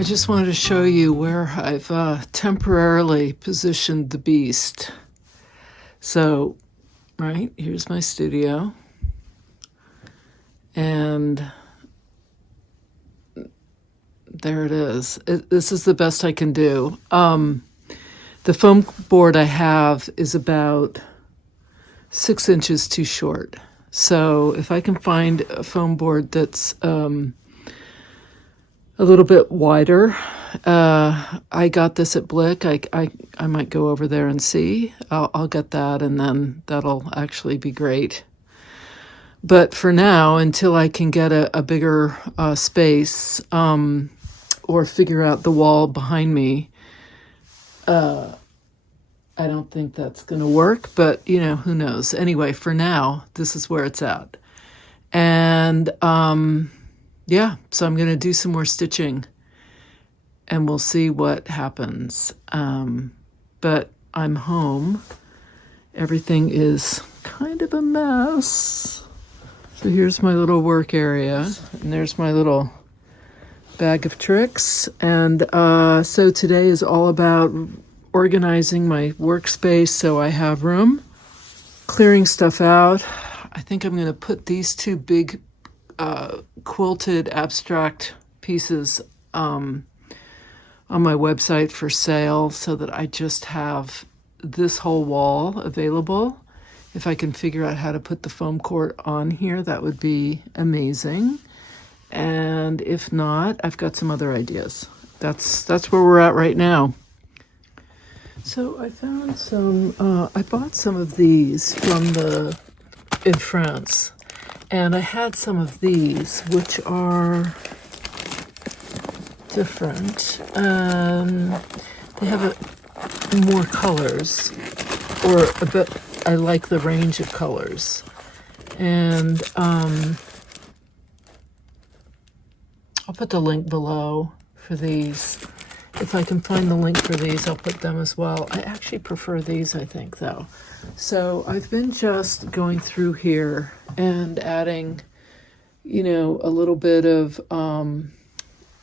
I just wanted to show you where I've temporarily positioned the beast. So, right, here's my studio. And there it is. This is the best I can do. The foam board I have is about 6 inches too short. So if I can find a foam board that's a little bit wider, I got this at Blick. I might go over there and see. I'll get that, and then that'll actually be great. But for now, until I can get a bigger space or figure out the wall behind me, I don't think that's going to work, but, who knows. Anyway, for now, this is where it's at. And, yeah, so I'm going to do some more stitching, and we'll see what happens. But I'm home. Everything is kind of a mess. So here's my little work area, and there's my little bag of tricks. And so today is all about organizing my workspace so I have room, clearing stuff out. I think I'm going to put these two big quilted abstract pieces on my website for sale so that I just have this whole wall available. If I can figure out how to put the foam core on here, that would be amazing. And if not, I've got some other ideas. That's where we're at right now. So I found some, I bought some of these in France. And I had some of these, which are different. They have more colors, or a bit. I like the range of colors, and I'll put the link below for these. If I can find the link for these, I'll put them as well. I actually prefer these, I think, though. So I've been just going through here and adding, a little bit of,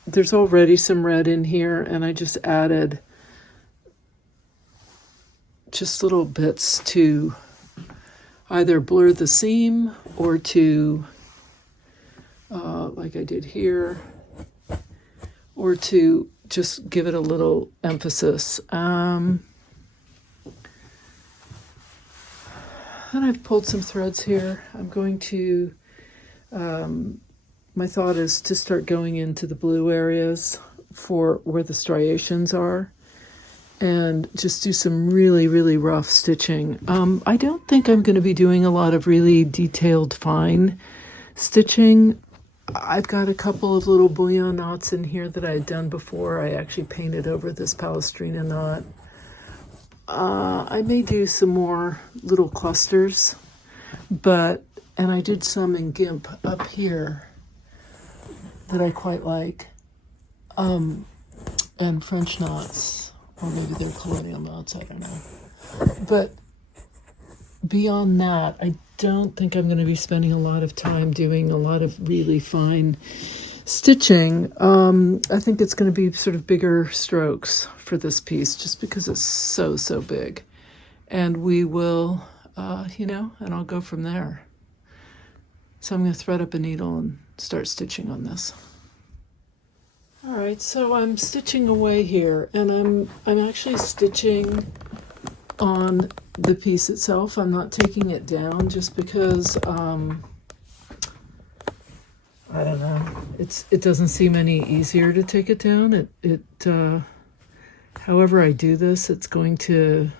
there's already some red in here, and I just added just little bits to either blur the seam or to, like I did here, or to just give it a little emphasis. And I've pulled some threads here. I'm going to, my thought is to start going into the blue areas for where the striations are and just do some really, really rough stitching. I don't think I'm going to be doing a lot of really detailed fine stitching. I've got a couple of little bouillon knots in here that I had done before. I actually painted over this Palestrina knot. I may do some more little clusters, and I did some in GIMP up here that I quite like, and French knots, or maybe they're colonial knots, I don't know. But beyond that, I don't think I'm going to be spending a lot of time doing a lot of really fine stitching. I think it's going to be sort of bigger strokes for this piece just because it's so big. And we will, and I'll go from there. So I'm going to thread up a needle and start stitching on this. All right, so I'm stitching away here, and I'm actually stitching on the piece itself. I'm not taking it down just because I don't know. It doesn't seem any easier to take it down. However I do this, it's going to,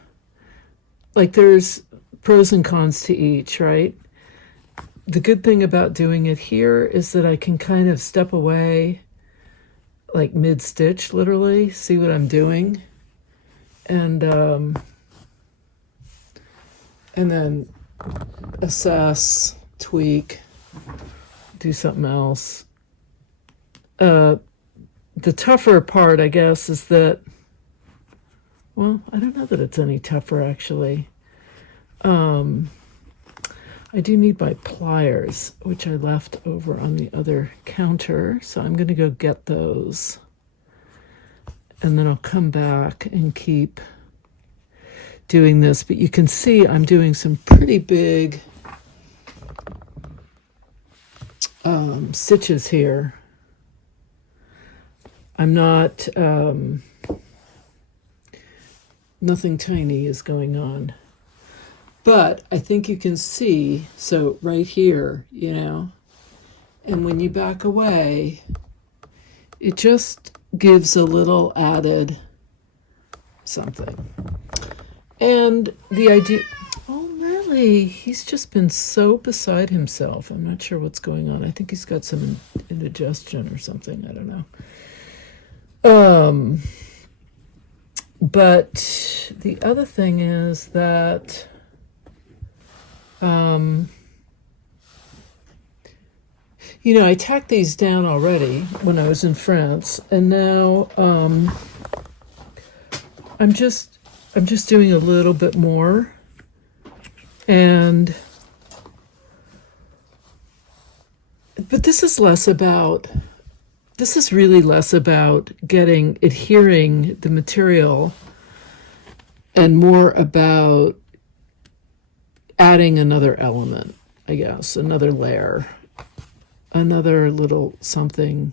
like, there's pros and cons to each, right? The good thing about doing it here is that I can kind of step away, like mid-stitch, literally, see what I'm doing, and then assess, tweak, do something else. The tougher part, I guess, is that, well, I don't know that it's any tougher, actually. I do need my pliers, which I left over on the other counter, so I'm going to go get those. and then I'll come back and keep doing this. But you can see I'm doing some pretty big stitches here. I'm not, nothing tiny is going on. But I think you can see, so right here, you know, and when you back away, it just gives a little added something. And the idea, oh, really? He's just been so beside himself. I'm not sure what's going on. I think he's got some indigestion or something. I don't know. But the other thing is that you know, I tacked these down already when I was in France, and now I'm just doing a little bit more, and but this is really less about adhering the material and more about adding another element, I guess, another layer, another little something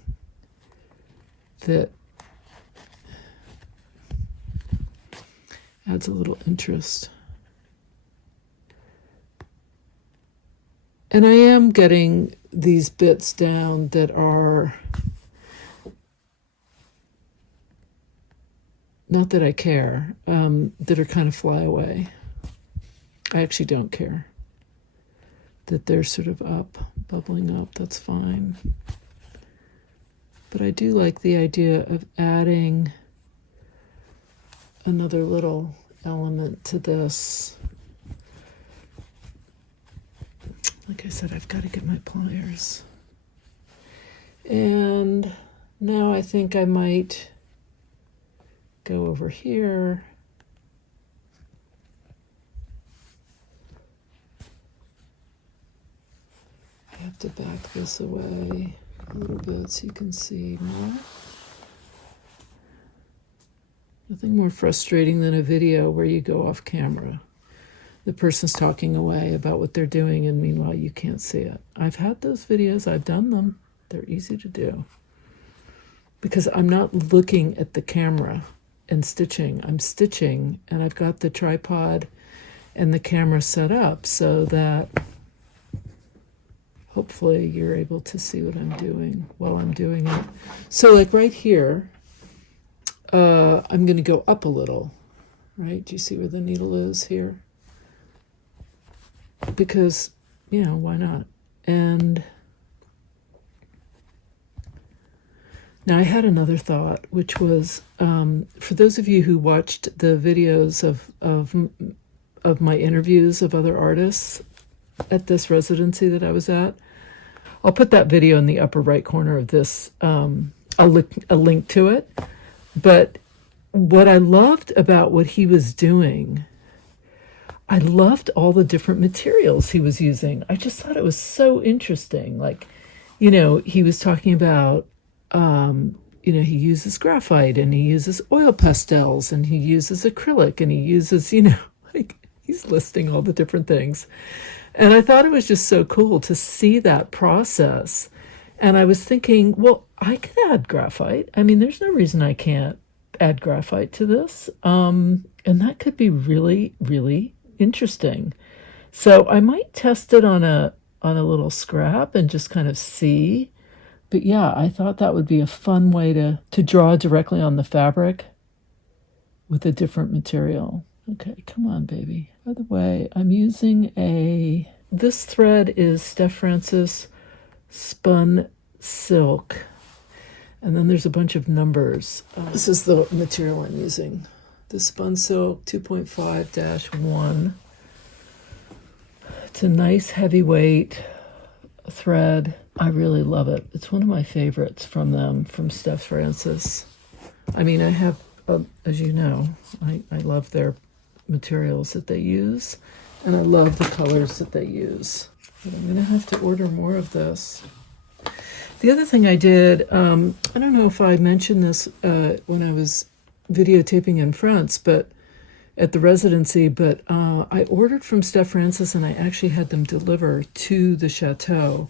that adds a little interest. And I am getting these bits down that are, not that I care, that are kind of fly away. I actually don't care that they're sort of up, bubbling up. That's fine. But I do like the idea of adding another little element to this. Like I said, I've got to get my pliers. And now I think I might go over here. I have to back this away a little bit so you can see more. Nothing more frustrating than a video where you go off camera. The person's talking away about what they're doing, and meanwhile you can't see it. I've had those videos, I've done them. They're easy to do. Because I'm not looking at the camera and stitching. I'm stitching, and I've got the tripod and the camera set up so that hopefully you're able to see what I'm doing while I'm doing it. So like right here, I'm going to go up a little, right? Do you see where the needle is here? Because, you know, why not? And now I had another thought, which was, for those of you who watched the videos of my interviews of other artists at this residency that I was at, I'll put that video in the upper right corner of this. I'll link to it. But what I loved about what he was doing, I loved all the different materials he was using. I just thought it was so interesting. Like, you know, he was talking about, you know, he uses graphite and he uses oil pastels and he uses acrylic and he uses, you know, like he's listing all the different things. And I thought it was just so cool to see that process. And I was thinking, well, I could add graphite. I mean, there's no reason I can't add graphite to this. And that could be really, really interesting. So I might test it on a little scrap and just kind of see. But yeah, I thought that would be a fun way to draw directly on the fabric with a different material. Okay, come on, baby. By the way, I'm using this thread is Steph Francis Spun Silk. And then there's a bunch of numbers. This is the material I'm using. The Spun Silk 2.5-1. It's a nice heavyweight thread. I really love it. It's one of my favorites from them, from Steph Francis. I mean, I have, as you know, I love their materials that they use, and I love the colors that they use. But I'm going to have to order more of this. The other thing I did, I don't know if I mentioned this when I was videotaping in France, but at the residency, but I ordered from Steph Francis and I actually had them deliver to the chateau,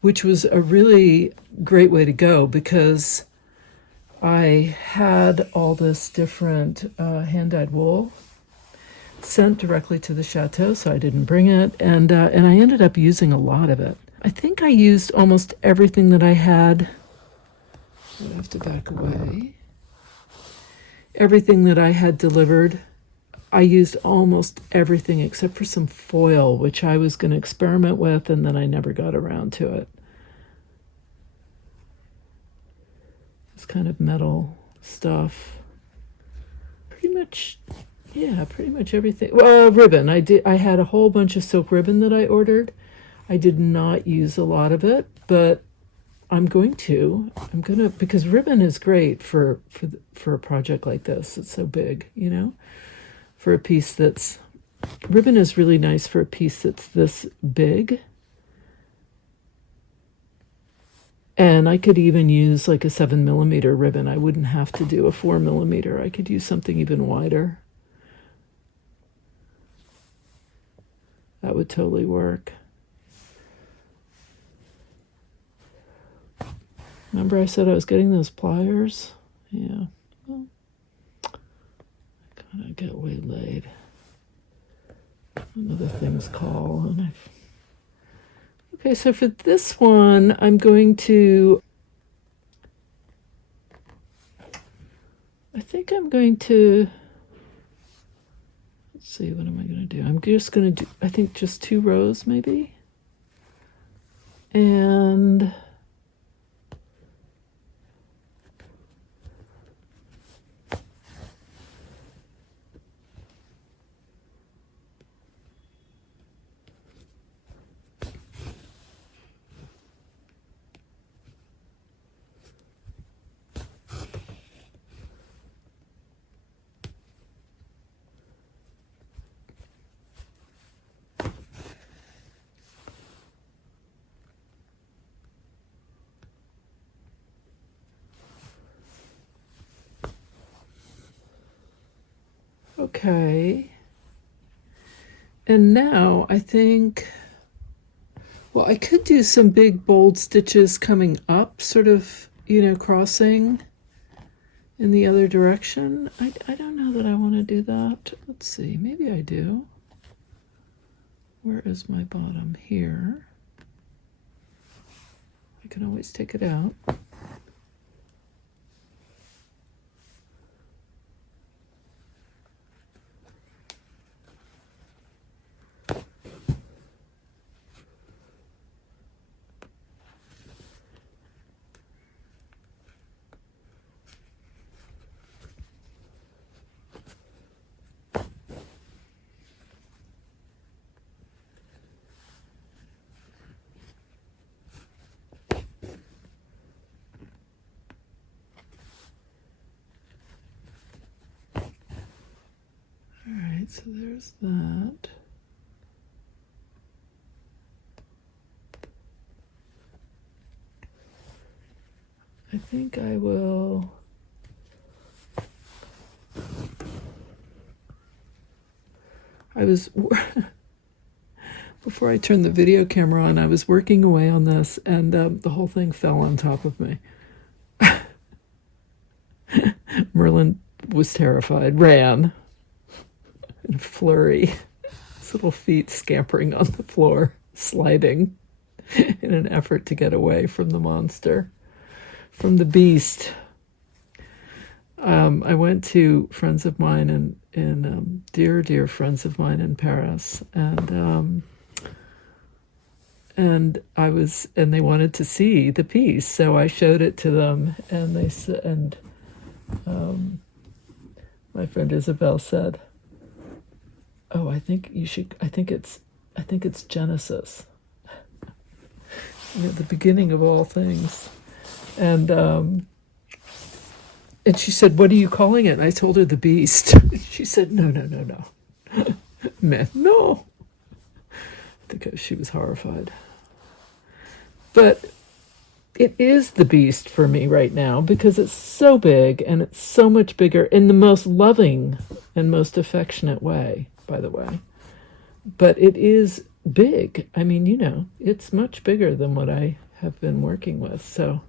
which was a really great way to go because I had all this different hand-dyed wool sent directly to the chateau, so I didn't bring it, and I ended up using a lot of it. I think I used almost everything that I had. I have to back away. Everything that I had delivered, I used almost everything except for some foil, which I was going to experiment with, and then I never got around to it. It's kind of metal stuff. Pretty much everything. Well, ribbon. I had a whole bunch of silk ribbon that I ordered. I did not use a lot of it, but I'm gonna because ribbon is great for a project like this. It's so big, for a piece ribbon is really nice for a piece that's this big. And I could even use like a 7mm ribbon. I wouldn't have to do a 4mm. I could use something even wider. That would totally work. Remember I said I was getting those pliers? Yeah. Well, I kind of get waylaid. Another thing's call. Okay, so for this one, I think I'm going to, let's see, what am I going to do? I'm just going to do, I think just 2 rows maybe. And okay. And now I think, well, I could do some big bold stitches coming up, sort of, crossing in the other direction. I don't know that I want to do that. Let's see, maybe I do. Where is my bottom? Here. I can always take it out. So there's that. I think I will. Before I turned the video camera on, I was working away on this, and the whole thing fell on top of me. Merlin was terrified, ran in a flurry, his little feet scampering on the floor, sliding in an effort to get away from the monster, from the beast. I went to friends of mine in dear friends of mine in Paris, and they wanted to see the piece, so I showed it to them, and they said, and my friend Isabel said, "Oh, I think you should. I think it's Genesis, the beginning of all things." And she said, "What are you calling it?" And I told her the Beast. She said, "No, man, no." I think she was horrified. But it is the beast for me right now because it's so big and it's so much bigger in the most loving and most affectionate way, by the way. But it is big. I mean, it's much bigger than what I have been working with, so,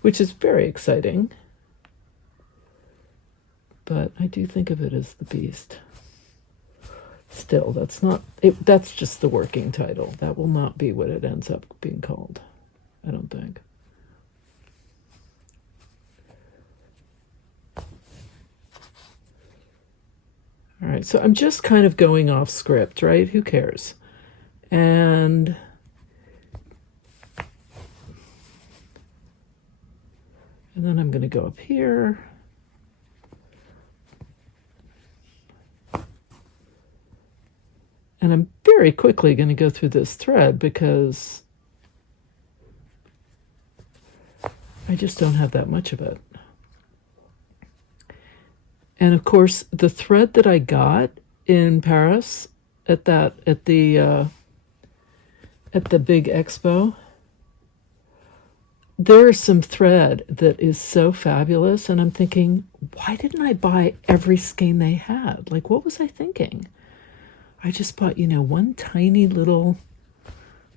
which is very exciting. But I do think of it as the beast. Still, that's not it. That's just the working title. That will not be what it ends up being called, I don't think. All right, so I'm just kind of going off script, right? Who cares? And then I'm going to go up here. And I'm very quickly going to go through this thread because I just don't have that much of it. And of course, the thread that I got in Paris at the big expo, there is some thread that is so fabulous, and I'm thinking, why didn't I buy every skein they had? Like, what was I thinking? I just bought, one tiny little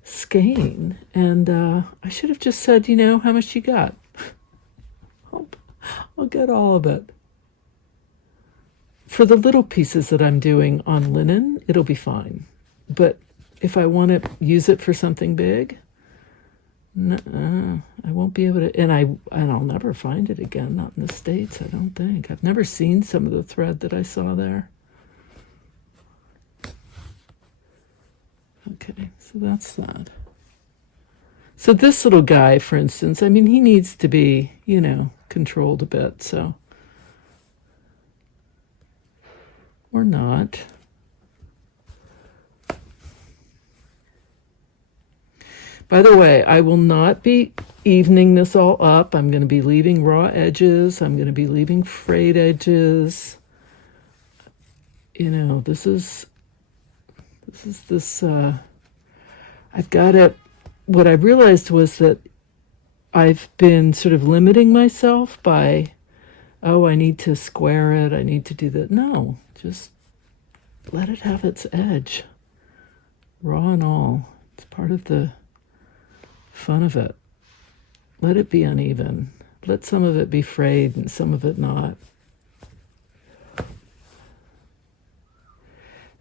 skein, and I should have just said, how much you got? I'll get all of it. For the little pieces that I'm doing on linen, it'll be fine. But if I want to use it for something big, I won't be able to, and I'll never find it again, not in the States, I don't think. I've never seen some of the thread that I saw there. Okay, so that's that. So this little guy, for instance, I mean, he needs to be, controlled a bit, so. Or not. By the way, I will not be evening this all up. I'm going to be leaving raw edges. I'm going to be leaving frayed edges. I've got it. What I realized was that I've been sort of limiting myself by, I need to square it. I need to do that. No, just let it have its edge, raw and all. It's part of the fun of it. Let it be uneven. Let some of it be frayed and some of it not.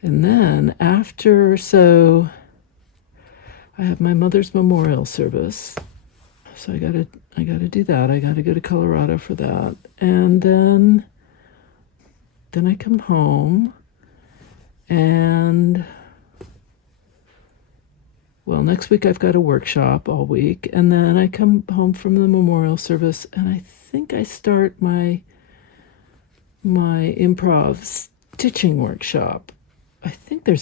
And then so I have my mother's memorial service. So I gotta do that. I gotta go to Colorado for that. And then I come home and, well, next week I've got a workshop all week. And then I come home from the memorial service and I think I start my improv stitching workshop. I think I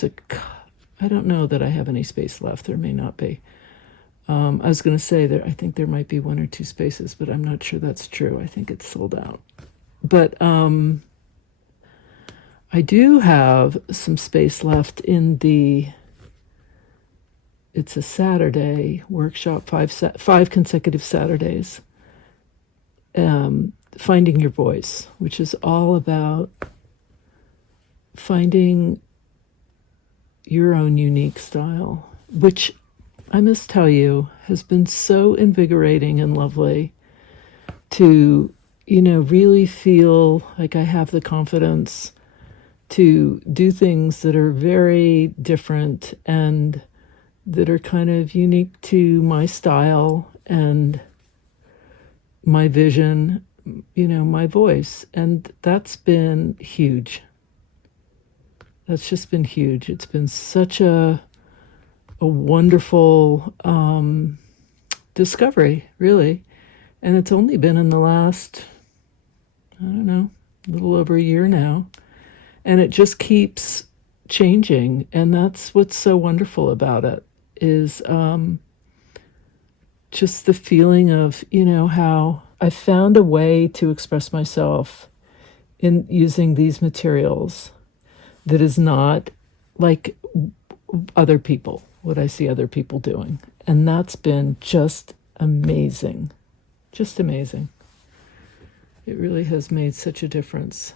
don't know that I have any space left. There may not be. I was going to say that I think there might be 1 or 2 spaces, but I'm not sure that's true. I think it's sold out. But I do have some space left in it's a Saturday workshop, 5 consecutive Saturdays, Finding Your Voice, which is all about finding your own unique style, which I must tell you has been so invigorating and lovely to, really feel like I have the confidence to do things that are very different and that are kind of unique to my style and my vision, my voice. And that's been huge. That's just been huge. It's been such a wonderful discovery, really. And it's only been in the last, I don't know, a little over a year now. And it just keeps changing. And that's what's so wonderful about it, is just the feeling of, how I found a way to express myself in using these materials that is not like other people, what I see other people doing. And that's been just amazing. Just amazing. It really has made such a difference.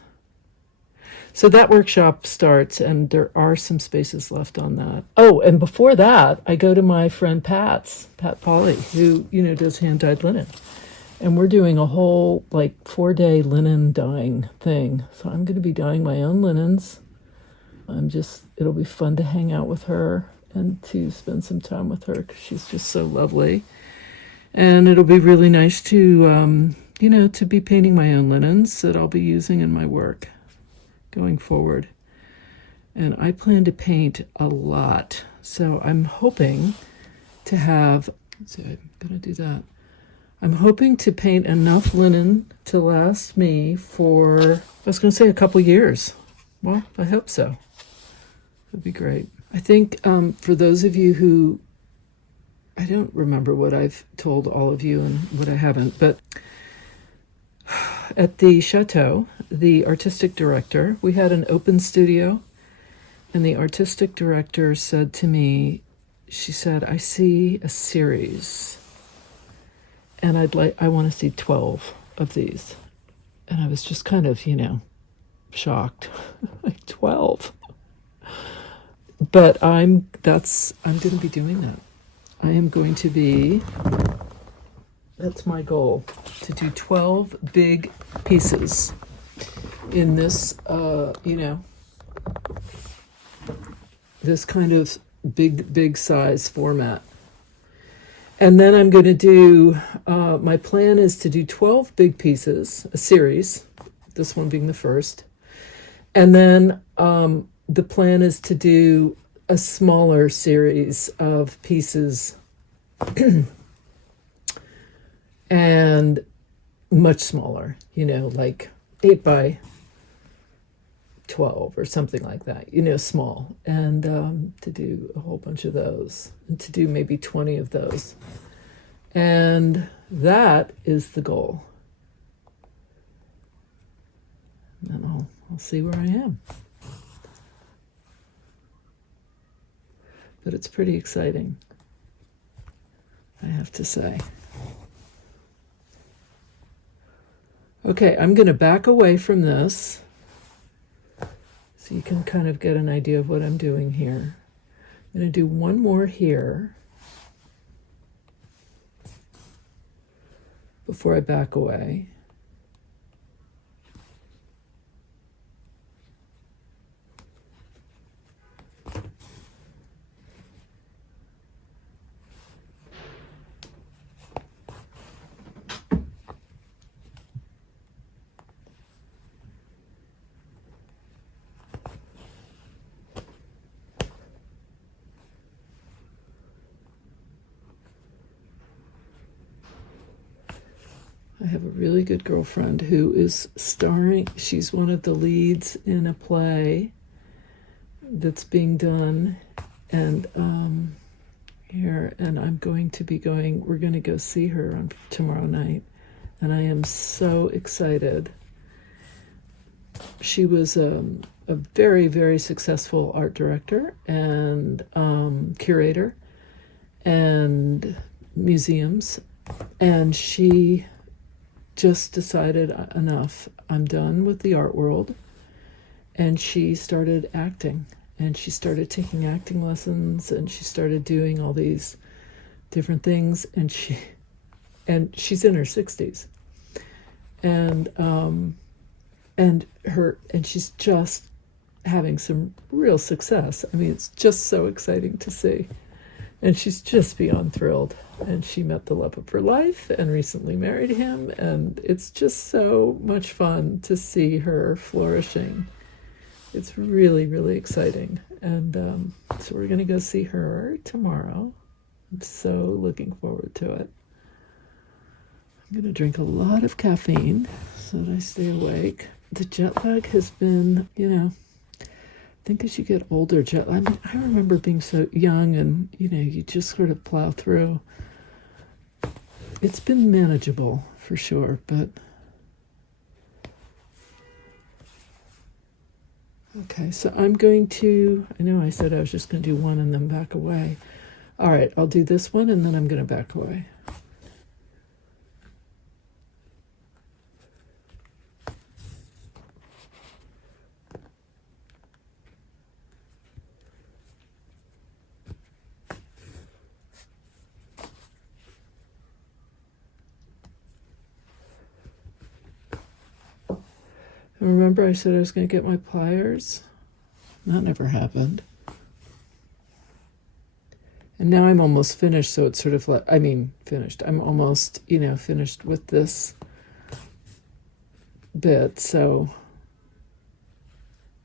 So that workshop starts, and there are some spaces left on that. Oh, and before that, I go to my friend Pat Polly, who, does hand-dyed linen. And we're doing a whole, 4-day linen dyeing thing. So I'm going to be dyeing my own linens. It'll be fun to hang out with her and to spend some time with her because she's just so lovely. And it'll be really nice to, to be painting my own linens that I'll be using in my work going forward. And I plan to paint a lot. So I'm hoping to have, I'm going to do that. I'm hoping to paint enough linen to last me for, I was going to say a couple years. Well, I hope so. That'd be great. I think for those of you who, I don't remember what I've told all of you and what I haven't, but at the chateau, the artistic director, we had an open studio, and the artistic director said to me, she said, I see a series, and I want to see 12 of these. And I was just kind of, shocked. 12. But I'm going to be doing that. I am going to be, that's my goal, to do 12 big pieces in this, this kind of big size format. And then I'm going to do, my plan is to do 12 big pieces, a series, this one being the first. And then the plan is to do a smaller series of pieces and much smaller, 8 by 12 or something like that, small, and to do a whole bunch of those, and to do maybe 20 of those. And that is the goal. And then I'll see where I am. But it's pretty exciting, I have to say. Okay, I'm going to back away from this so you can kind of get an idea of what I'm doing here. I'm going to do one more here before I back away. I have a really good girlfriend who is starring. She's one of the leads in a play that's being done, and here, and I'm going to be going. We're going to go see her on tomorrow night, and I am so excited. She was a very, very successful art director and curator and museums, and she just decided, enough, I'm done with the art world. And she started acting, and she started taking acting lessons, and she started doing all these different things, and she's in her 60s. And she's just having some real success. I mean, it's just so exciting to see. And she's just beyond thrilled. And she met the love of her life and recently married him. And it's just so much fun to see her flourishing. It's really, really exciting. And so we're going to go see her tomorrow. I'm so looking forward to it. I'm going to drink a lot of caffeine so that I stay awake. The jet lag has been, I think as you get older, I remember being so young and, you just sort of plow through. It's been manageable for sure, but okay, so I'm going to, I know I said I was just going to do one and then back away. All right, I'll do this one and then I'm going to back away. Remember I said I was going to get my pliers? That never happened. And now I'm almost finished, so it's sort of like, finished. I'm almost, finished with this bit, so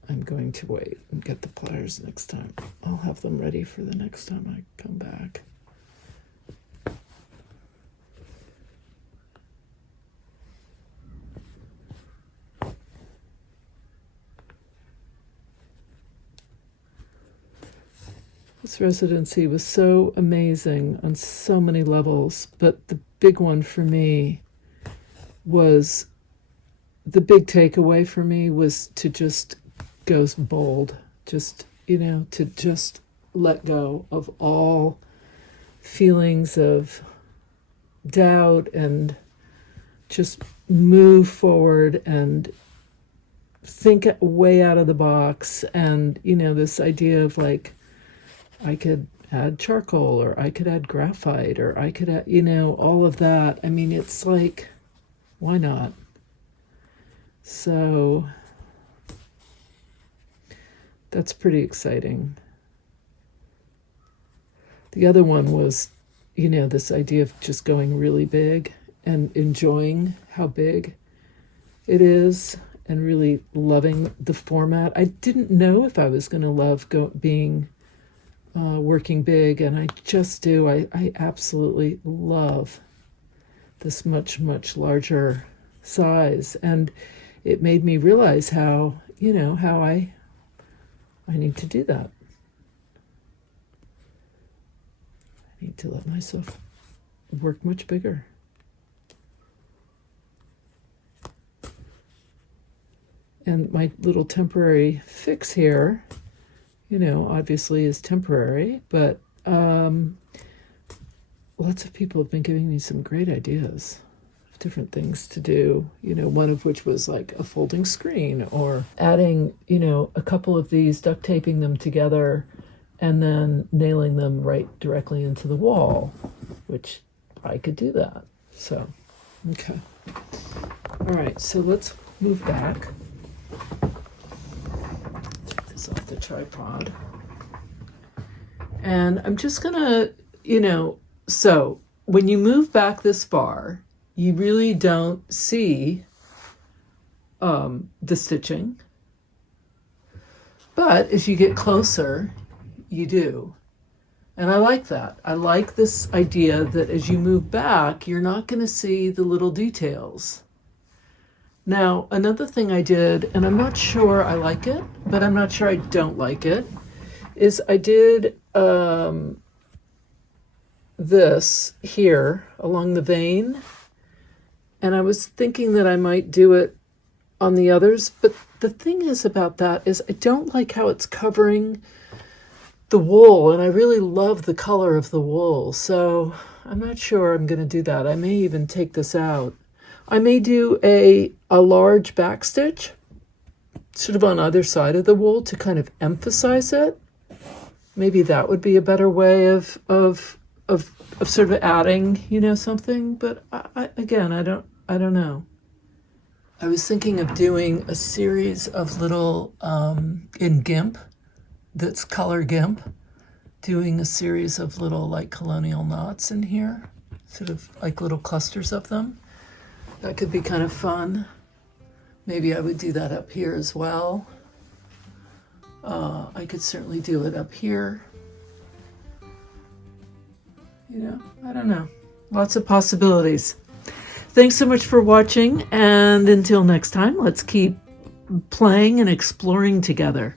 I'm going to wait and get the pliers next time. I'll have them ready for the next time I come back. This residency was so amazing on so many levels, but the big one for me was, the big takeaway for me was to just go bold, to just let go of all feelings of doubt and just move forward and think way out of the box. And, this idea of like, I could add charcoal, or I could add graphite, or I could add, all of that. It's like, why not? So that's pretty exciting. The other one was, this idea of just going really big and enjoying how big it is and really loving the format. I didn't know if I was going to love working big, and I just do. I absolutely love this much, much larger size, and it made me realize how I need to do that. I need to let myself work much bigger. And my little temporary fix here, obviously is temporary, but lots of people have been giving me some great ideas of different things to do, one of which was like a folding screen, or adding, a couple of these, duct taping them together and then nailing them right directly into the wall, which I could do that. So, okay. All right, so let's move back. Off the tripod, and I'm just gonna, so when you move back this far, you really don't see the stitching, but as you get closer, you do. And I like that. I like this idea that as you move back, you're not going to see the little details. Now, another thing I did, and I'm not sure I like it, but I'm not sure I don't like it, is I did this here along the vein, and I was thinking that I might do it on the others, but the thing is about that is I don't like how it's covering the wool, and I really love the color of the wool, so I'm not sure I'm going to do that. I may even take this out. I may do a large back stitch sort of on either side of the wool to kind of emphasize it. Maybe that would be a better way of sort of adding, something. But I don't know. I was thinking of doing a series of little in GIMP, that's color GIMP, doing a series of little like colonial knots in here, sort of like little clusters of them. That could be kind of fun. Maybe I would do that up here as well. I could certainly do it up here. I don't know. Lots of possibilities. Thanks so much for watching, and until next time, let's keep playing and exploring together.